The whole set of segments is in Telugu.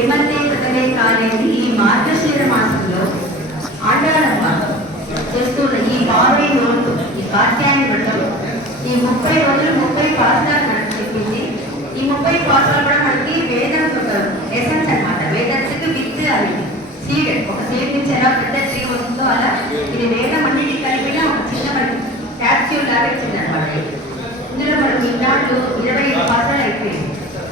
ఏమంటే కృతమే కాలేని ఈ మార్గశీర మాసంలో ఆండాళమ్మ చేస్తున్న ఈ 60 రోజులు ఈ కాత్యాయని వ్రతం ఈ 30 రోజులు 30 పాత్రలు మనకు చెప్పింది. ఈ 30 పాత్రలు కూడా మనకి వేదం ఒక ఎసెన్స్ అనమాట. వేదస్సుకి విత్ అది సీడ్, ఒక సీడ్ నుంచి ఎలా పెద్ద ట్రీ వస్తుందో అలా ఇది వేదం అన్నిటి కలిపిన ఒక చిన్న మనకి క్యాప్స్యూల్ లాగా ఇచ్చింది అనమాట. ఇందులో మనం ఈనాడు 25 పాత్రలు అయిపోయింది.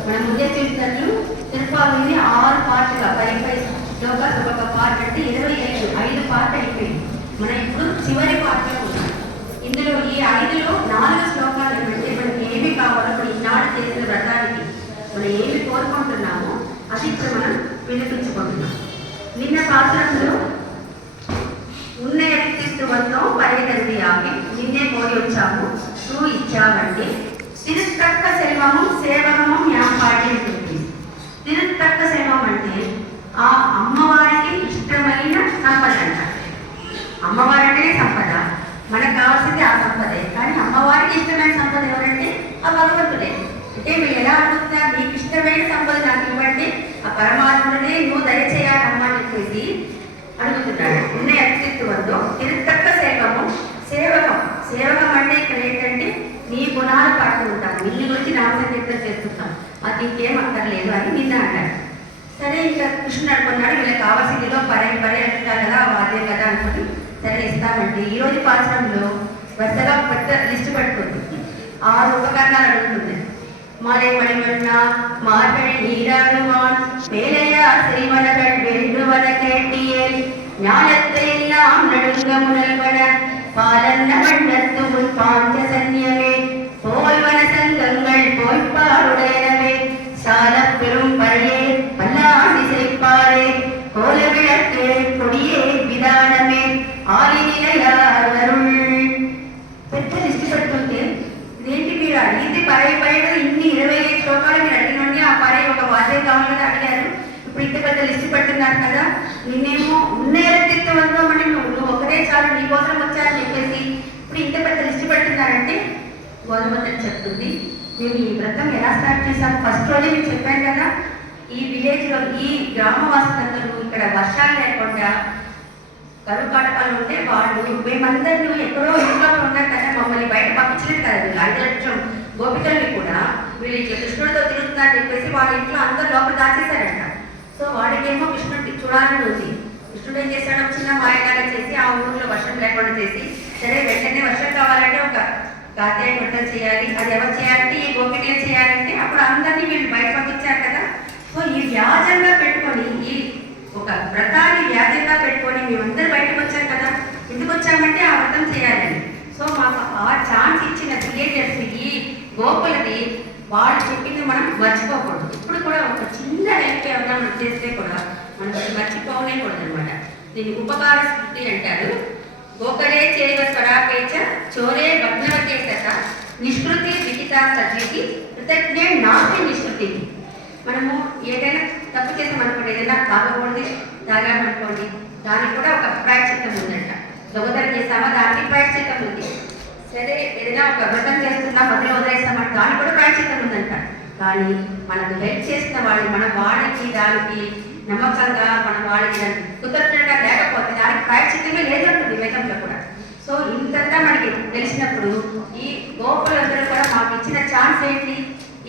మనం ముందే చూసినట్లు తిరుపాలని 6 పార్ట్లుగా 5 శ్లోకాలు ఒక్కొక్క పార్ట్ అంటే 25 పార్ట్ అయిపోయింది. మనం ఇప్పుడు చివరి పార్ట్లో ఉన్నాం. ఇందులో ఈ 5లో 4 శ్లోకాలు అంటే మనకి ఏమి కావాలో మనం ఈనాడు చేసిన వ్రతానికి మనం ఏమి కోరుకుంటున్నామో అది ఇప్పుడు మనం వినిపించుకుంటున్నాం. నిన్న పాత్రలో ఉన్న వ్యక్తిత్వంతో పరిగెత్తి ఆగి నిన్నే కోరి వచ్చాము నువ్వు ఇచ్చావండి. తిరుత్తక్క సెల్వము సేవకము జ్ఞాపాటి ఉంటుంది. తిరుత్తక్క సెల్వం అంటే ఆ అమ్మవారికి ఇష్టమైన సంపద అంట. అమ్మవారంటే సంపద, మనకు కావాల్సింది ఆ సంపదే. కానీ అమ్మవారికి ఇష్టమైన సంపద ఎవరంటే ఆ భగవంతుడే. అంటే మీరు ఎలా అడుగుతున్నారు, మీకు ఇష్టమైన సంపద నాకు ఇవ్వండి, ఆ పరమాత్ముడే నువ్వు దయచేయాలమ్మా అని చెప్పేసి అడుగుతున్నాడు. ఉన్న వ్యక్తిత్వంతో తిరుత్తక్క సేవము సేవకం. సేవకం అంటే ఇక్కడ ఏంటంటే నీ గుణాలు పాడుతూ ఉంటాను, నిన్ను గురించి నామసంకీర్తన చేస్తుంటాం, అది ఇంకేం అక్కర్లేదు అని నిన్న అన్నాడు. సరే ఇక కృష్ణుడు అనుకున్నాడు వీళ్ళకి కావాల్సిందిలో పరే అంటారు కదా, వాద్యం కదా అనుకుని సరే ఇస్తామంటే ఈరోజు పాత్రంలో వరుసగా పెద్ద లిస్టు పట్టుకుంది. 6 ఉపకరణాలు అడుగుతుంది. மாலை மணிமண்ணா மார்கழி நீராடுவான் மேலையா செய்வனகள் வேண்டுவன கேட்டியேல் ஞானத்தை எல்லாம் நடுங்க முனல்வன பாலன்ன வண்ணத்து உன் பாஞ்சசன்யமே போல்வன சங்கங்கள் போய்ப்பாருடையனவே சாலப் பெரும் பழையே பல்லாசி செய்ப்பாரே கோல விளக்கே கொடியே விதானமே ஆலி நிலையார் அருள். పెద్ద లిస్టు పెడుతుంటే ఇదేంటి మీరు అడిగితే పైన ఇన్ని 25 శ్లోకాలు మీరు అడిగినండి, ఆ పరై ఒక వాద్యం కావాలి కదా అడిగారు. ఇప్పుడు ఇంత పెద్ద లిస్టు పెడుతున్నారు కదా, నిన్నేమో ఉన్న వ్యక్తిత్వంతో అంటే నువ్వు ఒకరే చాలు నీకోసం వచ్చారని చెప్పేసి ఇప్పుడు ఇంత పెద్ద లిస్టు పెడుతున్నారంటే గోధుమతని చెప్తుంది. మేము ఈ వ్రతం ఎలా స్టార్ట్ చేసాం, ఫస్ట్ రోజే మీకు చెప్పాను కదా, ఈ విలేజ్లో ఈ గ్రామవాసులందరూ ఇక్కడ వర్షాలు లేకుండా కరువు కాటకాలు ఉంటే వాళ్ళు మేమందరూ ఎక్కడో ఇంట్లో ఉన్నారు కదా, మమ్మల్ని బయట పంపించలేదు కదా, వీళ్ళు 5 లక్షం గోపికల్ని కూడా వీళ్ళు ఇట్లా కృష్ణుడితో తిరుగుతున్నారని చెప్పేసి వాళ్ళ ఇంట్లో అందరూ లోపల దాచేశారంట. సో వాడికేమో కృష్ణుడి చూడాలని ఉంది. కృష్ణుడు ఏం చేశాడో చిన్న మాయలాగా చేసి ఆ ఊరిలో వర్షం లేకుండా చేసి సరే వెంటనే వర్షం కావాలంటే ఒక కాత్యాయని వ్రతం చేయాలి, అది ఎవరు చేయాలంటే ఈ గోపికలు చేయాలంటే అప్పుడు అందరినీ వీళ్ళు బయట పంపించారు కదా. సో ఈ వ్యాజంగా పెట్టుకొని ఈ ఒక వ్రతాన్ని వ్యాజ్యంగా పెట్టుకొని మేమందరూ బయటకు వచ్చాం కదా, ఎందుకు వచ్చామంటే ఆ వ్రతం చేయాలని. సో మాకు ఆ ఛాన్స్ ఇచ్చిన క్రియేటర్స్ ఈ గోకులది వాళ్ళు చెప్పింది మనం మర్చిపోకూడదు. ఇప్పుడు కూడా ఒక చిన్న హెల్ప్ ఏమన్నా మనం చేస్తే కూడా మనం మర్చిపోనే కూడదు అనమాట. దీన్ని ఉపకార స్మృతి అంటారు. గోకరే చేయవ స్వరాపేచ చోరే భగ్నవతే సత నిష్కృతి విహిత సద్వికి కృతజ్ఞ నాస్తి నిష్కృతి. మనము ఏదైనా తప్పు చేసామనుకోండి, ఏదైనా తాగామనుకోండి, దానికి కూడా ఒక ప్రాయశ్చిత్తం ఉందంట. దొంగతనం చేసామా దానికి ప్రాయశ్చిత్తం ఉంది. సరే ఏదైనా ఒక వ్రతం చేస్తున్నా బదులు వదిలేసామా దానికి కూడా ప్రాయశ్చిత్తం ఉందంట. కానీ మనకు హెల్ప్ చేసిన వాళ్ళు మన వాడికి దానికి నమ్మకంగా మన వాడికి కృతజ్ఞతగా లేకపోతే దానికి ప్రాయశ్చిత్తమే లేదంటుంది వేదంలో కూడా. సో ఇంతంతా మనకి తెలిసినప్పుడు ఈ గోపులందరూ కూడా మాకు ఇచ్చిన ఛాన్స్ ఏంటి,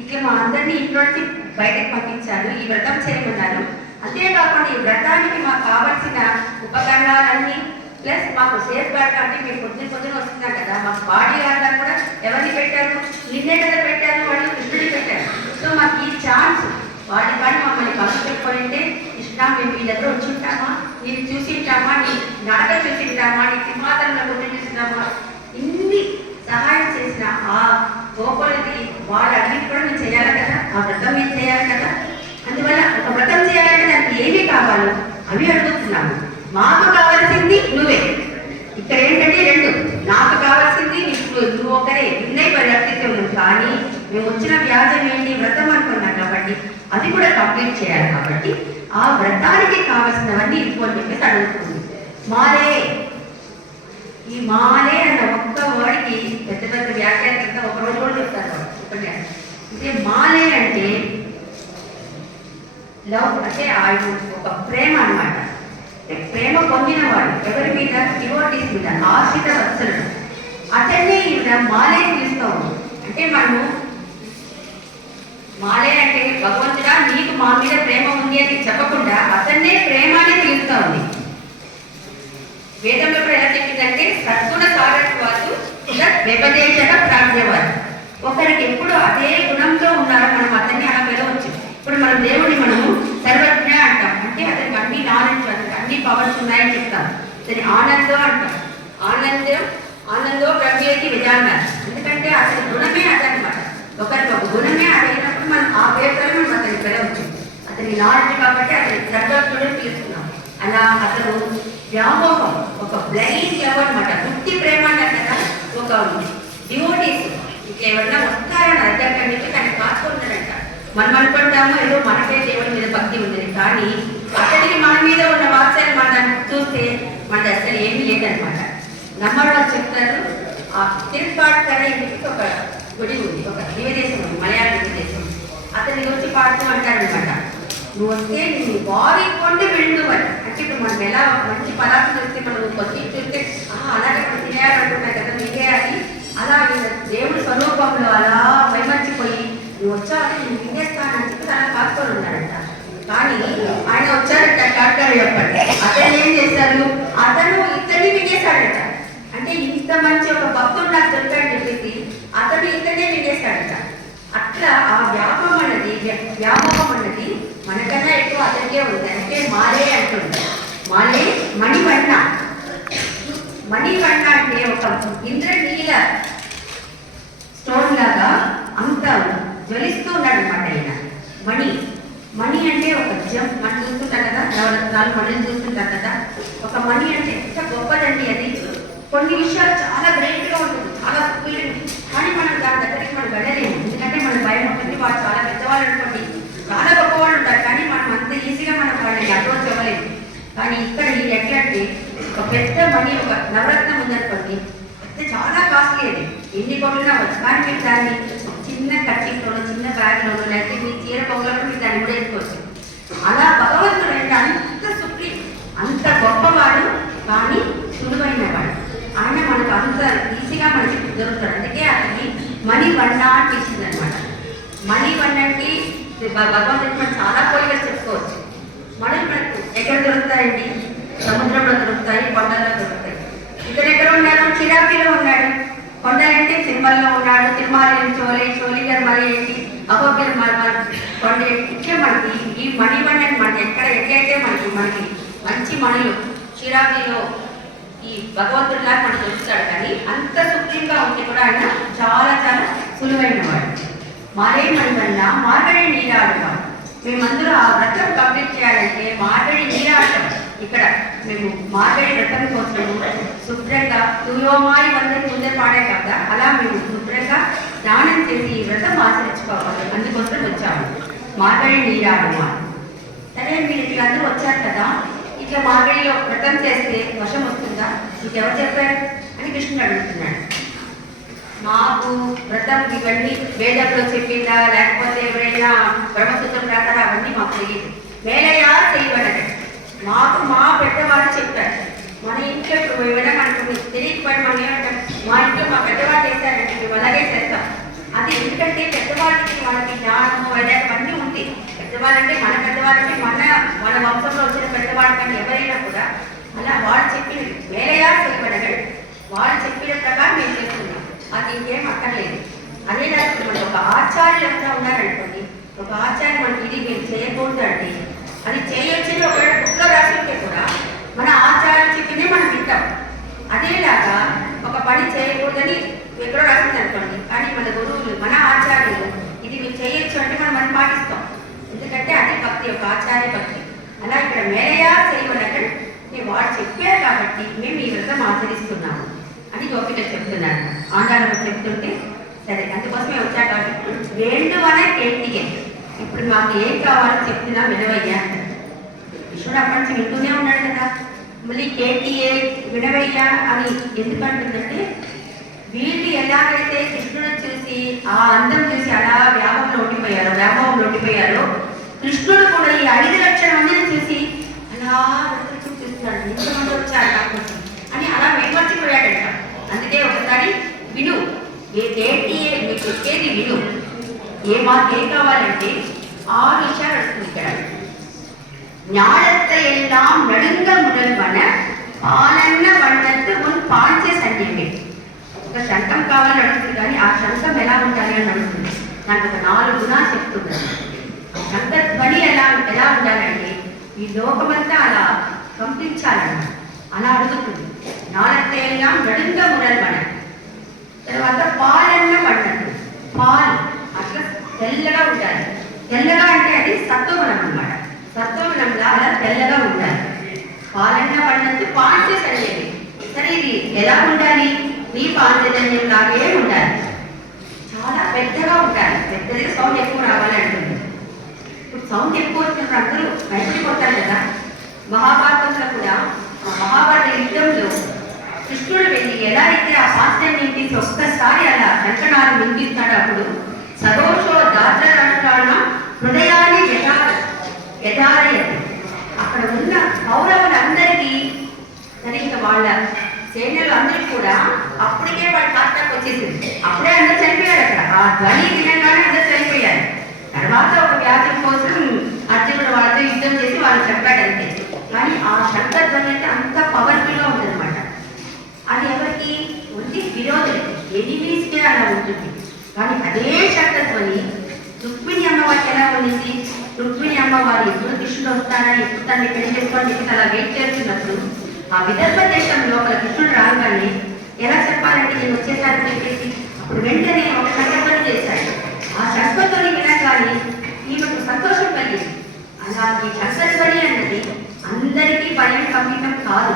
ఇట్లా మా అందరినీ ఇంట్లోంచి బయటకు పంపించారు, ఈ వ్రతం చేయమన్నారు. అంతేకాకుండా ఈ వ్రతానికి మాకు కావాల్సిన ఉపకరణాలన్నీ ప్లస్ మాకు సేఫ్ గార్డ్ అంటే మేము పొద్దున వస్తున్నాం కదా, మాకు బాడీ గార్డ్ కూడా ఎవరిని పెట్టారు, నిన్నే కదా పెట్టారు, వాళ్ళు కృష్ణుడిని పెట్టారు. సో మాకు ఈ ఛాన్స్ వాడి కానీ మమ్మల్ని పంపించకపోయింటే ఇష్టం మేము మీ దగ్గర వచ్చి ఉంటామా, నీకు చూసి ఉంటామా, నీ నాటకం చూసి ఉంటామా, నీ సింహాసనంలో కూర్చొని చూసినామా, ఇన్ని సహాయం చేసిన ఆ గోకులది వాళ్ళు అన్నిటి కూడా మేము చేయాలి కదా, ఆ వ్రతం మేము చేయాలి కదా. అందువల్ల ఒక వ్రతం చేయాలంటే దానికి ఏమి కావాలో అవి అడుగుతున్నాము. మాకు కావాల్సింది నువ్వే. ఇక్కడ ఏంటంటే రెండు, నాకు కావాల్సింది నువ్వు ఒకరే, నిన్నే పరివర్తించవు. కానీ మేము వచ్చిన వ్యాజం ఏంటి, వ్రతం అనుకున్నాం కాబట్టి అది కూడా కంప్లీట్ చేయాలి. కాబట్టి ఆ వ్రతానికి కావాల్సినవన్నీ ఇవ్వు అని చెప్పేసి అడుగుతుంది. మాలే, ఈ మాలే అన్న ఒక్క వర్డ్కి పెద్ద పెద్ద వ్యాఖ్యానంగా ఒక రోజు కూడా చెప్తారు. అంటే మాలే అంటే లవ్, అంటే ఆయన ఒక ప్రేమ అన్నమాట. ప్రేమ పొందినవాడు ఎవరి మీద, డివోటీస్ మీద, ఆశ్రిత వత్సలుడు. అతన్నే ఈవిడ మాలే పిలుస్తాము. అంటే మనము మాలే అంటే భగవంతుడా నీకు మా మీద ప్రేమ ఉంది అని చెప్పకుండా అతన్నే ప్రేమ అని పిలుస్తా ఉంది. వేదంలో కూడా ఎలా చెప్పిందంటే సద్గుణ సారత్వాలు వ్యపదేశక ప్రాజ్ఞవాడు. ఒకరికి ఎప్పుడు అదే గుణంలో ఉన్నారో మనం అతన్ని అలా పిలవచ్చు. ఇప్పుడు మన దేవుడిని మనము సర్వజ్ఞ అంటాం, అంటే అతనికి అన్ని నాలెడ్జ్, అతనికి అన్ని పవర్స్ ఉన్నాయని చెప్తాం. దాన్ని ఆనందం అంటాం. ఆనందో బ్రహ్మేతి విధానం. ఎందుకంటే అతని గుణమే అదనమాట. ఒకరికి ఒక గుణమే అదైనప్పుడు మనం ఆ పేరుతో మనం అతన్ని పిలవచ్చు. అతని నాలెడ్జ్ కాబట్టి అతని సర్వజ్ఞుడు పిలుస్తున్నాం. అలా అతను వ్యామోహం, ఒక బ్లైండ్ లవ్ అనమాట. వృత్తి ప్రేమ అన్నారు కదా, ఒక డివోటీస్ ఇంకెవరన్నా వస్తారని అర్థం అని చెప్పి తనకి కాసుకుంటాడంట. మనం అనుకుంటాము ఏదో మనకే దేవుడి మీద భక్తి ఉందని, కానీ అతనికి మన మీద ఉన్న వాత్సల్యం మనం చూస్తే మనది అసలు ఏమీ లేదనమాట. నమ్మవాళ్ళు చెప్తారు, ఆ తిరుపాటుకర ఇంటికి ఒక గుడి ఉంది, ఒక దివ్యదేశం ఉంది, మలయాళ దివ్యదేశం. అతన్ని వచ్చి పాడుతూ అంటారనమాట, నువ్వు వస్తే నీ బాడీ కొంటే వెళ్ళు అని. అంటే ఇప్పుడు మనం ఎలా మంచి పదార్థం వస్తే మనం కొద్ది చూస్తే అలాగే మనం తినేయాలంటున్నాయి కదా, మిగేయాలి. అలా దేవుడి స్వరూపంలో అలా వైమర్చిపోయి నువ్వు వచ్చాక నేను మింగేస్తానని చెప్పి అలా కాసుకొని ఉన్నాడంట. కానీ ఆయన వచ్చారంట డాక్టర్ చెప్పండి, అతను ఏం చేశారు, అతను ఇతన్ని మింగేశాడట. అంటే ఇంత మంచి ఒక భక్తుడు నాకు దొరికాడని చెప్పేసి అతను ఇతనే మింగేశాడట. అట్లా ఆ వ్యాపకం అన్నది మనకన్నా ఎక్కువ అతనికే ఉంది. అంటే మాలే అంటుంది. మాలే మణివన్న. మణివన్న అంటే ఒక ఇంద్రనీల స్టోన్ లాగా అంత జ్వలిస్తూ ఉన్నాడు అనమాట ఆయన. మణి అంటే ఒక జం, మనం చూస్తుంటాం కదా, నవరత్నాలు మణిని చూస్తుంటాం కదా. ఒక మణి అంటే ఎంత గొప్పదండి అది. కొన్ని విషయాలు చాలా గ్రేట్గా ఉంటుంది, చాలా స్పీడ్, కానీ మనం దాని దగ్గరికి మనం వెళ్ళలేము. ఎందుకంటే మన భయం ఉంటుంది. వాళ్ళు చాలా పెద్దవాళ్ళు అనుకోండి, చాలా గొప్పవాళ్ళు ఉంటారు, కానీ మనం అంత ఈజీగా మనం వాళ్ళని అప్రోచ్ అవ్వలేము. కానీ ఇక్కడ ఇది ఎట్లా అంటే ఒక పెద్ద మణి, ఒక నవరత్నం ఉందనుకోండి, అయితే చాలా కాస్ట్లీ అది, ఎన్ని కొట్టినా వచ్చు. కానీ మీరు దాన్ని చిన్న కట్టింగ్లోనో చిన్న బ్యాగ్లోనో లేకపోతే మీ చీర పొంగలో మీరు దాన్ని కూడా వేసుకోవచ్చు. అలా భగవంతుడు అంటే అంత సుప్రీం, అంత గొప్పవాడు, కానీ సులువైన వాడు. ఆయన మనకు అంత ఈజీగా మనకి దొరుకుతాడు. అందుకే అతన్ని మణివన్న అని ఇచ్చింది అనమాట. మణివన్నకి భగవంతుడికి మనం చాలా పోలికలు చెప్పుకోవచ్చు. మణులు మనకు ఎక్కడ దొరుకుతాయండి, సముద్రంలో దొరుకుతాయి, కొండల్లో దొరుకుతాయి. ఇతను ఎక్కడ ఉన్నాడు, చిరాకిలో ఉన్నాడు. కొండలంటే తిరుమలలో ఉన్నాడు, తిరుమల చోళి గారు మరి ఏంటి, అహోబిల్ కొండ. ఇట్లా మనకి ఈ మణివన్నని మనకి ఎక్కడైతే మనకి మంచి మణులు చిరాకిలో ఈ భగవంతుడిలా మనకు దొరుకుతాడు. కానీ అంత సుప్రీంగా ఉంటే కూడా ఆయన చాలా చాలా సులువైన వాడు. మారే మణివన్న మార్గడి నీరాడటం. మేమందరూ ఆ వ్రతం కంప్లీట్ చేయాలంటే మార్గడి నీరాడటం. ఇక్కడ మేము మార్గడి వ్రతం కోసం శుభ్రంగా తుయోమాయి వందకి ముందే పాడే కదా, అలా మేము శుభ్రంగా స్నానం చేసి ఈ వ్రతం ఆచరించుకోవాలి. అందుకోసం వచ్చాము. మార్గడి నీరాడమా. సరే మీరు ఇట్లా అందరూ వచ్చారు కదా, ఇట్లా మార్గడిలో వ్రతం చేస్తే వర్షం వస్తుందా, ఇంకెవరు చెప్పారు అని కృష్ణుడు అడుగుతున్నాడు. మాకు వ్రతం ఇవన్నీ వేదంలో చెప్పిందా లేకపోతే ఎవరైనా బ్రహ్మసూత్రం రాతారా అవన్నీ మాకు తెలియదు. మేలయా చేయబడదు, మాకు మా పెద్దవాళ్ళు చెప్పారు. మన ఇంట్లో ఇప్పుడు ఏమైనా మనకు తెలియకపోయి మనం ఏమంటాం, మా ఇంట్లో మా పెద్దవాళ్ళు చేశారంటే మేము అలాగే చేస్తాం. అది ఎందుకంటే పెద్దవాళ్ళకి మనకి జ్ఞానము వైద్యం అన్నీ ఉంది. పెద్దవాళ్ళంటే మన పెద్దవాళ్ళంటే మన వంశంలో వచ్చిన పెద్దవాళ్ళ కానీ ఎవరైనా కూడా అలా వాళ్ళు చెప్పిన మేలయా చేయబడగడు, వాళ్ళు చెప్పిన ప్రకారం మేము చేస్తున్నాం. అది ఇంకేం అక్కర్లేదు. అదే మనకు ఒక ఆచార్యులు ఎంత ఉన్నారనుకోండి, ఒక ఆచార్యం మనకి ఇది మేము చేయకూడదు అంటే అది చేయొచ్చని ఒకవేళ బుక్లో రాసి ఉంటే కూడా మన ఆచార్యం చెప్పిందే మనం వింటాం. అదేలాగా ఒక పని చేయకూడదని ఎక్కడో రాసింది అనుకోండి, కానీ మన గురువులు మన ఆచార్యులు ఇది మీరు చేయొచ్చు అంటే మనం పాటిస్తాం. ఎందుకంటే అది ఆండాళ్ళమ్మ చెప్తుంటే సరే అందుకోసమే వచ్చా కాబట్టి వేండువన కేటియే ఇప్పుడు మాకు ఏం కావాలో చెప్తున్నా వినవయ్యా అంటారు. కృష్ణుడు అప్పటి నుంచి వింటూనే ఉన్నాడు కదా. మళ్ళీ కేటియే వినవయ్యా అని ఎందుకంటుందంటే వీళ్ళు ఎలాగైతే కృష్ణుడిని చూసి ఆ అందం చూసి అలా వ్యామోహంలో ఉండిపోయారో కృష్ణుడు కూడా ఈ 5 లక్షల మందిని చూసి అలా చూస్తున్నాడు, ఎంతమంది వచ్చారు కాబట్టి అని అలా మేమర్చిపోయాడట. అందుకే ఒకసారి విను, మీకు చెప్పేది విను, మాకు ఏం కావాలంటే 6 విషయాలు అడుగుతున్నాడు. ஞானத்தை எல்லாம் நடுங்க முதல்வன పాలన్న వంటంతో ముందు పాంచే సంజీవి. ఒక శంఖం కావాలని అడుగుతుంది కానీ ఆ శంఖం ఎలా ఉండాలి అని అడుగుతుంది. నాకు ఒక 4 గుణాలు చెప్తున్నాను. శంఖ ధ్వని ఎలా ఉండాలంటే ఈ లోకమంతా అలా కంపించాలన్న అలా అడుగుతుంది. ஞானத்தை எல்லாம் நடுங்க முதல்வன. తర్వాత పాలన్న వంటంతో పాలు అట్లా తెల్లగా ఉండాలి. తెల్లగా అంటే అది సత్వగుణం అన్నమాట. సత్వగుణంలో అలా తెల్లగా ఉండాలి. పాలన్న పండంతో పాంచజన్యం. సరే ఇది ఎలా ఉండాలి? నీ పాంచజన్యం లాగే ఉండాలి. చాలా పెద్దగా ఉండాలి. పెద్దదిగా సౌండ్ ఎక్కువ రావాలి అంటుంది. ఇప్పుడు సౌండ్ ఎక్కువ వచ్చినప్పుడు అందరూ భయపడిపోతారు కదా. మహాభారతంలో కూడా మహాభారత యుద్ధంలో కృష్ణుడు వెళ్ళి ఎలా అయితే ఆ పాంచజన్యం తీసి ఒక్కసారి అలా శంఖనాదం వినిపిస్తాడు. అప్పుడు సదోషో దాద్రాష్ట్రాణ హృదయాన్ని యథారయతి. అక్కడ ఉన్న కౌరవులందరికీ సరే ఇంకా వాళ్ళ సైన్యులు అందరికీ కూడా అప్పటికే వాళ్ళ కాస్టకు వచ్చేసింది. అప్పుడే అందరూ చనిపోయారు. అక్కడ ఆ ధ్వని వినగానే అందరూ చనిపోయారు. తర్వాత ఒక వ్యాధం కోసం అర్జునుడు వాళ్ళతో యుద్ధం చేసి వాళ్ళు చెప్పాడు అంతే. కానీ ఆ శంఖ ధ్వని అంటే అంత పవర్ఫుల్గా ఉంటుంది అనమాట. అది ఎవరికి ఉంది? విరోధులకి, ఎనిమీస్కే అలా ఉంటుంది. కానీ అదే శంఖ ధ్వని రుక్మిణి అమ్మవారికి ఎలా ఉండింది? రుక్మిణి అమ్మవారు ఎప్పుడు కృష్ణుడు వస్తారా, ఎప్పుడు తనని పెళ్లి చేసుకోండి అలా వెయిట్ చేస్తున్నప్పుడు ఆ విదర్భ దేశంలో ఒక కృష్ణుడు రాగానే ఎలా చెప్పాలంటే నేను వచ్చేసారని చెప్పేసి అప్పుడు వెంటనే ఒక శంఖధ్వని చేశాడు. ఆ శంఖధ్వని వినగానే ఈమెకు సంతోషం కలిగింది. అలా ఈ శంఖధ్వని అన్నది అందరికీ భయం కంపితం కాదు.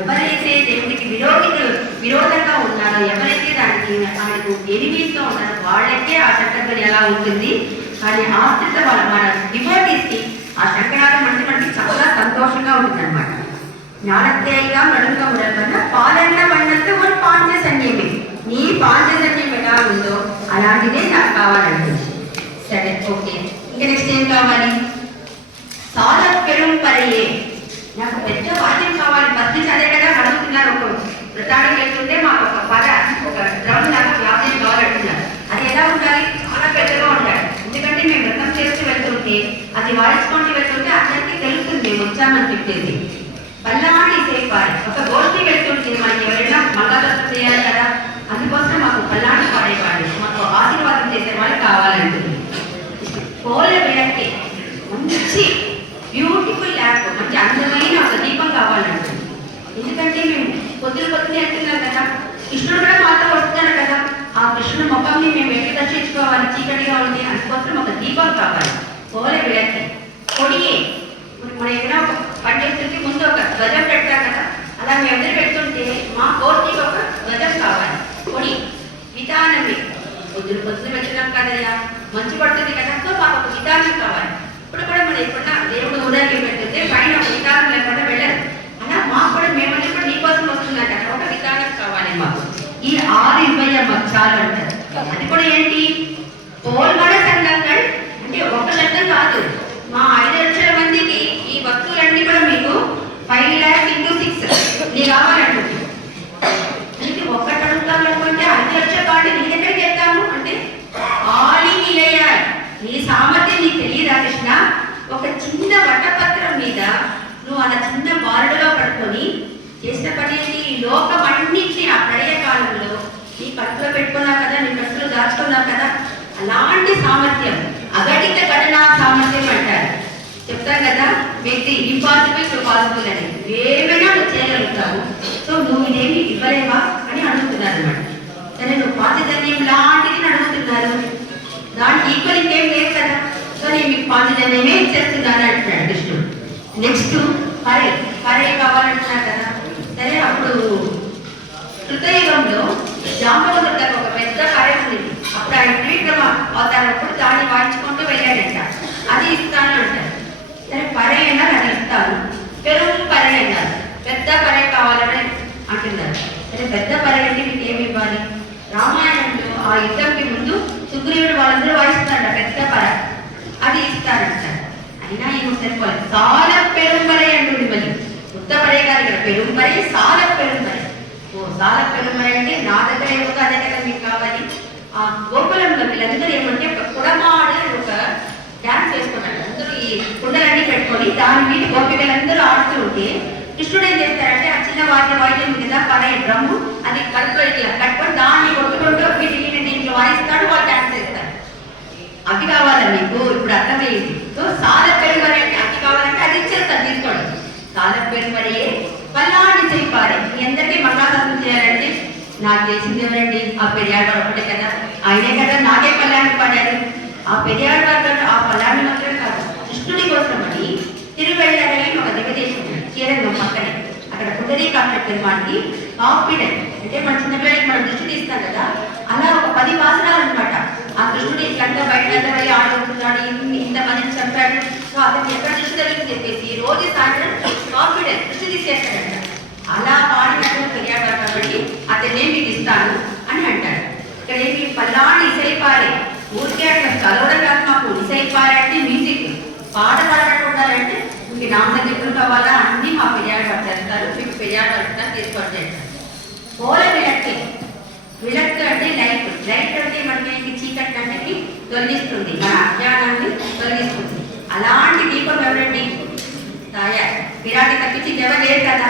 ఎవరైతే దేవుడికి విరోధంగా ఉన్నారో, ఎవరైతే దానికి ఆయనకు ఎనిమీస్గా ఉన్నారో వాళ్ళకే ఆ శంఖధ్వని ఎలా ఉంటుంది. కానీ ఆశ్రిత మన డివోటీస్కి ఆ శంఖనాదం అంటే మనకి చాలా సంతోషంగా ఉంటుంది అనమాట. జ్ఞానత్యాయిగా నడుంగా ఉండకుండా పాలన్న వండంతో మన పాంచజన్యమే. నీ పాంచజన్యం ఎలా ఉందో అలాంటిదే నాకు కావాలంటుంది. సరే ఓకే, ఇంకా నెక్స్ట్ ఏం కావాలి? సాల పెరుంపరయే. నాకు పెద్ద వాద్యం కావాలి. ఫస్ట్ అదే కదా అడుగుతున్నారు. ఒక ప్రతాడం వెళ్తుంటే మాకు ఒక డ్రమ్ లాగా వాద్యం కావాలంటున్నారు. అది ఎలా ఉండాలి? చాలా పెద్దగా ఉండాలి. ఎందుకంటే మేము వ్రతం చేస్తూ వెళ్తుంటే అది వాయించుకుంటూ వెళ్తుంటే అందరికీ తెలుస్తుంది మేము వచ్చామని చెప్పేసి. పల్లాటి సేపాలి. ఒక గోష్ఠి వెళ్తుంటే మనకి ఎవరైనా మంగళవ్రతం చేయాలి కదా, అందుకోసం మాకు పల్లాటి పాడేవాళ్ళు, మాకు ఆశీర్వాదం చేసేవాళ్ళు కావాలంటుంది. కోల విడక్కి మంచి బ్యూటిఫుల్ ల్యాప్, మంచి అందమైన ఒక దీపం కావాలంటుంది. ఎందుకంటే మేము పొద్దున వెళ్తున్నాం కదా, కృష్ణుడు కూడా మాతో వస్తున్నారు కదా, ఆ కృష్ణుడు ముఖంని మేము ఎట్లా దర్శించుకోవాలి? చీకటిగా ఉంది, అందుకోసం ఒక దీపం కావాలి. కోల విడక్కి కొడియే. మన ఏదైనా ఒక పండితుడికి ముందు ఒక ధ్వజం పెడతాం కదా, అలా మేము అందరూ పెడుతుంటే మా కోర్టుకి ఒక ధ్వజం కావాలి. కొడి విధానమే పొద్దున వచ్చినాం కదయ్యా, మంచి పడుతుంది కదా, సో మాకు ఒక విధానం కావాలి. ఇప్పుడు కూడా మనం ఎప్పుడన్నా దేవుడు ఉదయం పెడుతుంటే పైన ఒక విధానం లేకుండా వెళ్ళదు. అలా మాకు కూడా మేమన్నీ కూడా నీకోసం వస్తున్నాం కదా, ఒక విధానం కావాలి మాకు. ఈ 6 మాకు చాలు అంటారు. అది కూడా ఏంటి? పోల్గడ సంఘంగా అంటే ఒక శబ్దం కాదు. మా 5 లక్షల మందికి ఈ వస్తువులన్నీ కూడా మీకు 5 lakhs into 6 నీ కావాలంటుంది. అందుకే ఒక్కటి అడుగుతాను అనుకుంటే 5 లక్షల కార్డు నీ దగ్గరికి వెళ్తాము అంటే ఆలి నిలయాలి. నీ సామర్థ్యం నీకు తెలియదా కృష్ణ? ఒక చిన్న వటపత్రం మీద నువ్వు అలా చిన్న బారుడులో పడుకొని చేసిన పని ఈ లోకం అన్నింటినీ ఆ ప్రళయ కాలంలో నీ కట్టులో పెట్టుకున్నావు కదా, నీ కట్టులో దాచుకున్నావు కదా, అలాంటి సామర్థ్యం అగణిత గణనా సామర్థ్యం అంటారు. చెప్తాను కదా, వ్యక్తి ఇంపాసిబుల్ టు పాసిబుల్ అని ఏమైనా నువ్వు చేయగలుగుతావు. సో నువ్వు ఇదేమి ఇవ్వలేవా అని అడుగుతున్నారు అనమాట. సరే నువ్వు పాంచజన్యం లాంటిది అడుగుతున్నారు, దానికి ఈక్వల్ ఇంకేం లేదు కదా, సో నేను మీకు పాంచజన్యమే ఇచ్చేస్తున్నాను అంటున్నాడు కృష్ణుడు. నెక్స్ట్ పరై కావాలంటున్నారు కదా. సరే అప్పుడు కృతయుగంలో జాంబవంతుడు అది ఇస్తాను అంటారు. సరే పరే అన్నారు, అది ఇస్తాను. పెరుగు పరే అన్నారు, పెద్ద పరే కావాలని అంటున్నారు. సరే పెద్ద పరే అంటే మీకు ఏమి ఇవ్వాలి? రామాయణంలో ఆ యుద్ధంకి ముందు సుగ్రీవుడు వాళ్ళందరూ వాయిస్తారంట పెద్ద పర, అది ఇస్తారంటారు. అయినా ఏమో సరిపోలేదు. సాల పెరుంబరే అంటుంది. మళ్ళీ ఉత్త పడే కాదు ఇక్కడ, పెరుంబరే సాల పెరుంబరే. ఓ సాల పెరుంబరే అంటే నా దగ్గర ఏమో అదే కదా మీకు కావాలి. ఆ గోకులంలో వీళ్ళందరూ ఏమంటే ఒక కుడమాడు ఒక డ్యాన్స్ వేసుకున్నారు. అందరూ ఈ కుండలన్నీ పెట్టుకొని దాని మీద గోపికలందరూ ఆడుతూ ఉంటే కృష్ణుడు ఏం చేస్తారంటే ఆ చిన్న వాయిద్యం మీద పరే డ్రమ్ము అది కడుపులో ఇట్లా కట్టుకొని దాన్ని కొట్టుకుంటూ వీటిని దీంట్లో వాయిస్తాడు, వాళ్ళు డ్యాన్స్ చేస్తారు. అవి కావాలా మీకు? ఇప్పుడు అర్థమైంది. సో సాల పెరుమరి అంటే అవి కావాలంటే అది ఇచ్చేస్తారు, తీసుకోండి. సాల పెరుమరి పల్లాంటి చేయిపారే. మీ అందరికీ మంగళాశాసనం చేయాలంటే నాకు చేసింది ఎవరండి? ఆ పెరియాడు ఒకటే కదా, ఆయనే కదా నాకే పల్లాన్ని పడారు. ఆ పెరియాడు వారు ఆ పల్లాన్ని మాత్రం కాదు, కృష్ణుడి కోసం అని తిరువెళ్ళని ఒక దిగదేశం చీరంగం పక్కనే, అక్కడ పుండరీకాక్ష పెరుమానికి కాన్ఫిడెంట్ అంటే మన చిన్నపిల్లలకి మనం దృష్టి తీస్తాం కదా, అలా ఒక 10 వాసనాలు అనమాట. ఆ కృష్ణుడు ఇట్లంతా బయట నిలబడి ఆడుకుంటున్నాడు, ఇంతమందిని చంపాడు, సో అతను ఎక్కడ దృష్టి తగ్గింది చెప్పేసి రోజు సాయంత్రం కాన్ఫిడెంట్ దృష్టి తీసేస్తాడంట. అలా పాడినట్టు పెరియాడు కాబట్టి అతనే మీకు ఇస్తాను అని అంటాడు. ఇక్కడ ఏమి పల్లాన్ని ఇసైపారే, ఊరికే అట్లా చదవడం కాదు, మాకు ఇసైపారే అంటే మ్యూజిక్, పాట పాడటం ఉండాలంటే మీకు నామదేవులు కావాలా అన్ని మా పెరియాడు చేస్తారు, మీకు పెరియాడు అంటారు, తీసుకోండి అంటారు. పోల విలక్కి, విలక్కు అంటే లైట్, లైట్ అంటే మనకి చీకటి అంటే తొలగిస్తుంది, మన అజ్ఞానాన్ని తొలగిస్తుంది. అలాంటి దీపం ఎవరండి? తాయా పిరాటి తప్పించి ఎవరు లేరు కదా.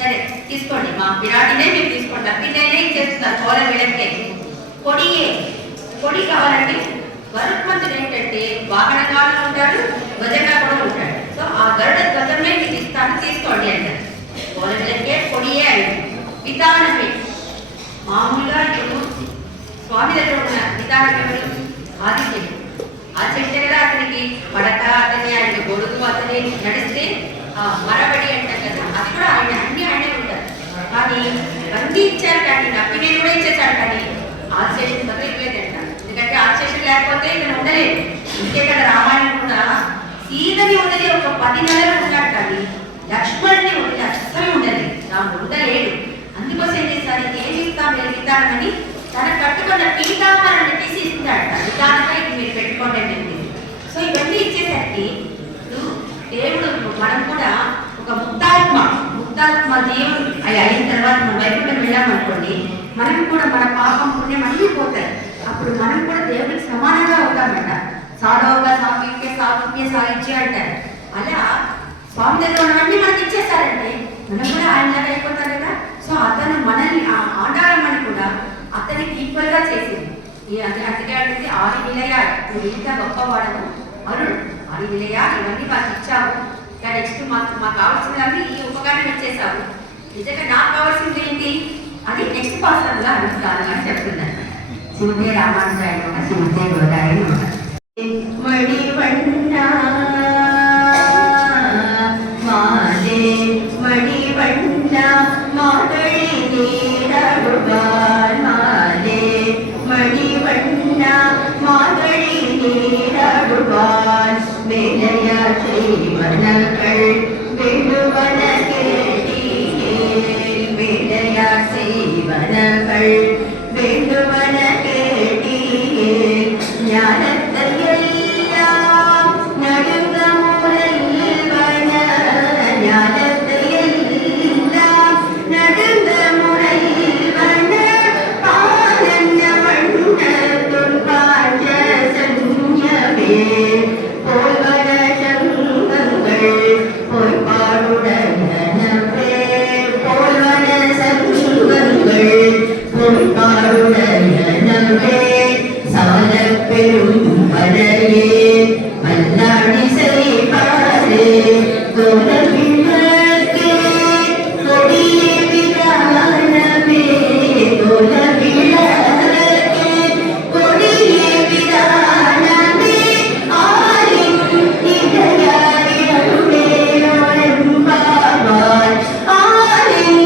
సరే తీసుకోండి, మా పిరాటినే మీరు తీసుకోండి, తప్పిందైనా ఇచ్చేస్తున్నారు. పోల విలక్కే. పొడియే, పొడి కావాలంటే గరుత్మంతుడు ఏంటంటే వాహనంగానే ఉంటాడు, ధ్వజంగా కూడా ఉంటాడు. సో ఆ గరుడ ధ్వజమే మీకు ఇస్తాను, తీసుకోండి అంటారు. పోల విలక్కే, పొడియే అంటే విధానమే. మామూలుగా ఇప్పుడు స్వామి దగ్గర ఉన్న విధానం ఎవరు? ఆదిత్యుడు. ఆ చెట్టు కదా అతనికి పడక, అతని ఆయన గొడుగు, అతని నడిస్తే మరబడి అంటారు కదా, అది కూడా ఆయన అన్ని ఆయనే ఉంటారు. కానీ అన్ని ఇచ్చారు, కానీ నప్పిని కూడా ఇచ్చేసాడు, కానీ ఆశేషం బదిలేదంట. ఎందుకంటే ఆశేషం లేకపోతే ఇక్కడ ఉండలేదు. ఇంకే కదా రామాయణం కూడా సీతని ఉండదు, ఒక 10 నెలలు ఉన్నాడు, కానీ లక్ష్మణుని ఉండదు, అస్సలు ఉండలేదు, నాకు ఉండలేడు. అందుకోసం ఏం చేస్తారు, ఏమి ఇస్తాం విధానమని తన కట్టుకున్న పీతాంబరాన్ని తీసి ఇస్తాడు. విధానంగా ఇది మీరు పెట్టుకోండి అని. సో ఇవన్నీ ఇచ్చేసరికి దేవుడు మనం కూడా ఒక ముక్తాత్మ దేవుడు అవి అయిన తర్వాత మనం వైకుంఠం వెళ్ళామనుకోండి, మనం కూడా మన పాపం పుణ్యం అన్నీ పోతాయి. అప్పుడు మనం కూడా దేవుడికి సమానంగా అవుతామట. సాధోగా సాత్విక్య సాహిత్య అంటారు. అలా స్వామి దగ్గర ఉన్నవన్నీ మనకి ఇచ్చేస్తారంటే మనం కూడా ఆయనలాగా అయిపోతాం కదా. సో అతను మనల్ని ఆడాలమని కూడా అతనికి ఈక్వల్ గా చేసింది. అందుకే అంటే ఆది నిలయ, నువ్వు ఇంత గొప్పవాడము అరుణ్, ఆది నిలయ ఇవన్నీ మాకు ఇచ్చావు, నెక్స్ట్ మాకు కావాల్సినవి ఈ ఉపకారం ఇచ్చేసావు, నిజంగా నాకు కావాల్సింది ఏంటి అది నెక్స్ట్ పాసంగా అడుగుతాను అని చెప్తున్నాను. శివుడే రామానుజాయన, శివుడే గోదాయన. మణివన్నా మాదే మణివన్నా మాగళి నీడడుగాల్, మాదే మణివన్నా మాగళి నీడడుగాల్, மேலைய செய்வனகள் வெள்ளுவன கேட்டியே, மேலைய செய்வனகள் வெள்ளுவன கேட்டியே, ஞானத்தை எல்லாம் நடுங்க முறைவன, ஞானத்தை எல்லாம் நடுங்க முறைவன, பாதன்ன வண்ண துர்பாஜ சன்யமே, போல்வன சங்கங்கள் பொய்பாடுடனவே, போல்வன சங்கங்கள் பொய்பாடுடனவே, சால பெரும் மலையே மல்லாடி செய்வாரே, கோல விளக்கே கொடிய விதானமே, கோல விளக்கே கொடிய விதானமே, ஆரின் இதயாரிடமே நோரெம்பாவாய், ஆரின்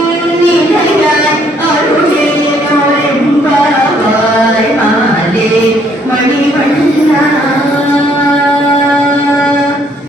இதயார் அருளே நோரெம்பாவாய், மாலே மணிவண்ணா